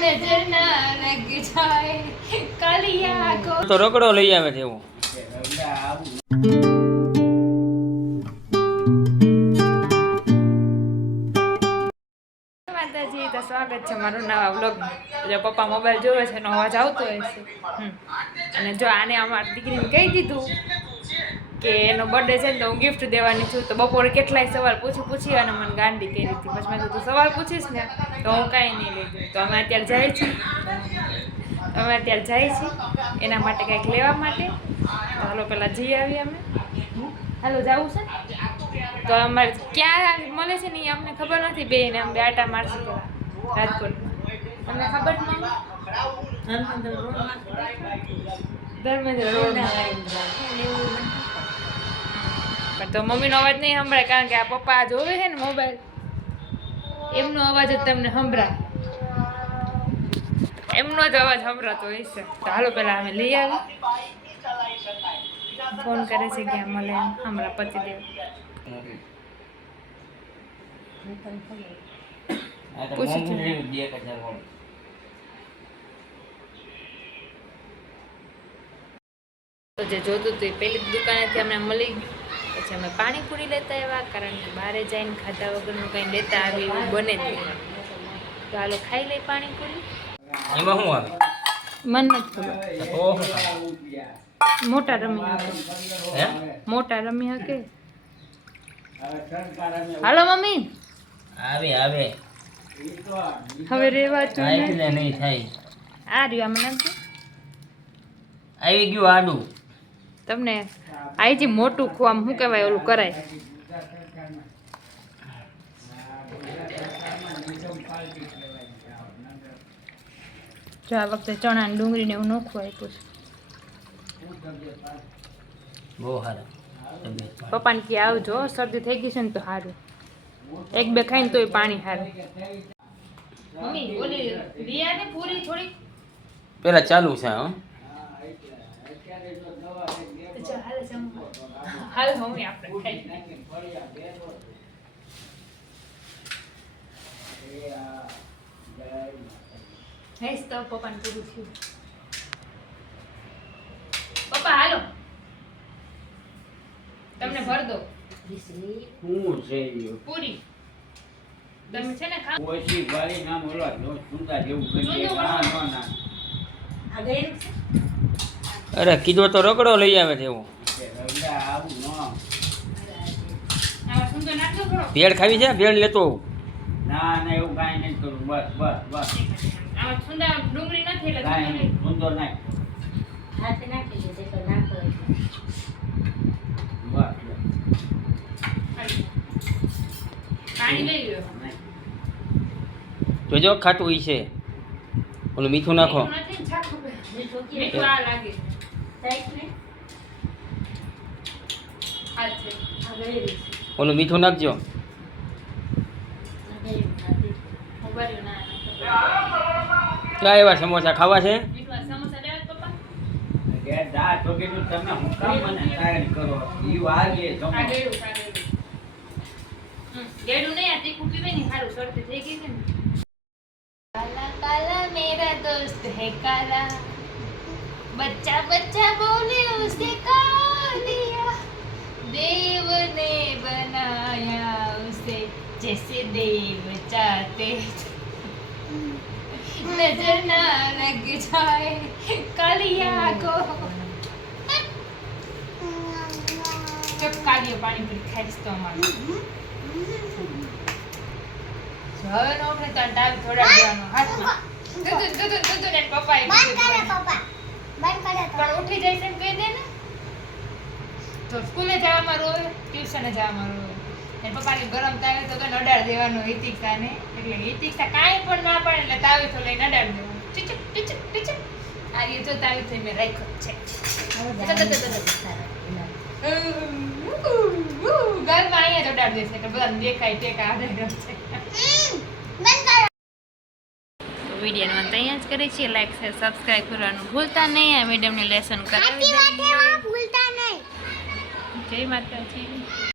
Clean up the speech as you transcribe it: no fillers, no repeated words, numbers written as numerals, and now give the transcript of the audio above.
નજર ના લગ જાય કાલિયા કો તો રોકડો લઈ આવે છે એવું. માતાજી, તો સ્વાગત છે મારું નવા વ્લોગમાં. જો પપ્પા મોબાઈલ જોવે છે એનો અવાજ આવતો હોય છે. અને જો આને અમારી દીકરીને કહી દીધું કે એનો બર્થડે છે ને તો હું ગિફ્ટ દેવાની છું. તો બપોરે કેટલાય સવાલ પૂછી અને મને ગાંડી કરી હતી. પછી મેં કીધું સવાલ પૂછીશ ને તો હું કાંઈ નહીં લઈ દઉં. તો અમે અત્યારે જાય છીએ એના માટે કંઈક લેવા માટે. તો હાલો પહેલાં જઈ આવીએ અમે. હાલો જવું છે તો અમારે ક્યાં મળે છે ને એ અમને ખબર નથી. બેને અમે આટા મારશું પેલા રાજકોટમાં. તમને ખબર જ નહીં? ધર્મેન્દ્ર રોડ. પણ તો મમ્મીનો અવાજ નહીં સંભળાય કારણ કે આ પપ્પા જોવે છે ને મોબાઈલ, એમનો અવાજ જ તમને સંભળાય. એમનો જ અવાજ સંભળાતો હોય છે. તો હાલો પેલા અમે લઈ આવી. ફોન કરે છે કે મળે હમણાં પતિદેવ. તો જે જોતું હતું એ પેલી દુકાનેથી અમને મળી ગયું. પછી અમે પાણીપુરી લેતા આવ્યા કારણ કે બહારે જઈને ખાધા વગરનું કંઈ લેતા આવે એવું બને જ નહીં. તો હાલો ખાઈ લઈ પાણીપુરી. એમાં શું આવે? મને નથી ખબર. ઓહો, મોટા રમી હકે. હે? મોટા રમી હકે. હાલો મમ્મી. આવે હવે રેવા છું ને. એટલે નહીં થાય. આ રહ્યું આમાં નાખજો. આવી ગયું આડું. તમને આઈજી મોટું ખોઆમ શું કહેવાય ઓલું કરાય. જો આ વખતે ચણા ને ડુંગળીને એવું નોખું આપ્યું છે. બહુ સારા. પપ્પાને કે આવજો, શરદી થઈ ગઈ છે ને તો સારું. એક બે ખાઈને તોય પાણી સારું. મમ્મી ઓલી રિયાને પૂરી થોડી પેલા ચાલુ છે હો. હાલ મમ્મી આપણે ખાઈ. હેસ તો પપ્પાને પૂરું થયું. પપ્પા હાલો તમને ભર દો શું છે પૂરી. તમે છે ને ખા. ઓછી વાળી નામ ઓલા જો સુંદા જેવું કરી ના ના. અરે કીધો તો રોકડો લઈ આવે છે એવું. આવું ન આવા સુંદર નાખજો થોડો. ભેળ ખાવી છે? ભેળ લેતો ના ના એવું કાંઈ નહીં કરું. બસ આવા સુંદર ડુંગળી નથી એટલે કાંઈ નહીં. સુંદર નહીં. બસ પાણી લઈ લ્યો. જોજો ખાટું ઈ છે. ઓલું મીઠું નાખો. મીઠું નથી ને છાખું. મીઠું આ લાગે. હાલ છે. ઓલું મીઠું નાખજો. ઉભાર્યું ના. ક્યાં એવા સમોસા ખાવા છે? મીઠું આ સમોસા લેવા પપ્પા. ઘેર જા છોકરીનું તમે હું કામ મને કાયમ કરો. ઈ વાગે આ જમો. ગેડું ગેડું નહીં, આ તીખું પીવે ને સારું. શરદી થઈ ગઈ છે ને. કાલા કાલા મેરા દોસ્ત હે કાલા, બચ્ચા બચ્ચા બોલે ઉસે खा दिया, देव ने बनाया उसे जैसे देव चाहते, नजर ना लग जाए कालिया को. चुप कालियो पानी पूरी खाइस तो અમારું. હવે નો ઉઠે તો ટાઈમ થોડા દેવાનો હાથમાં. દૂધ ને પપ્પાએ બંધ કરે પપ્પા. બંધ કરે પણ ઉઠી જાય છે ને કહી દે ને. તો સ્કૂલે જવામાં રોવે, ટ્યુશને જવામાં રોવે. એને પપ્પાને ગરમ તાવે તો કઈ અડાડ દેવાનો હિતિક્ષાને. એટલે હિતિક્ષા કાંઈ પણ ના પડે એટલે તાવીથો લઈને અડાડ દેવાનો. ટીચક ટીચક ટીચક. આ રીતે જો તાવીથો મેં રાખ્યો છે. ઘરમાં અહીંયા જ અડાડ દેશે એટલે બધાને દેખાય ટેકા અડાડ્યો છે. વિડીયોનો અંત અહીંયા જ કરીએ છીએ. લાઈક શેર સબસ્ક્રાઈબ કરવાનું ભૂલતા નહીં. આ મેડમને લેસન કરાવી દઈએ. જય માતાજી.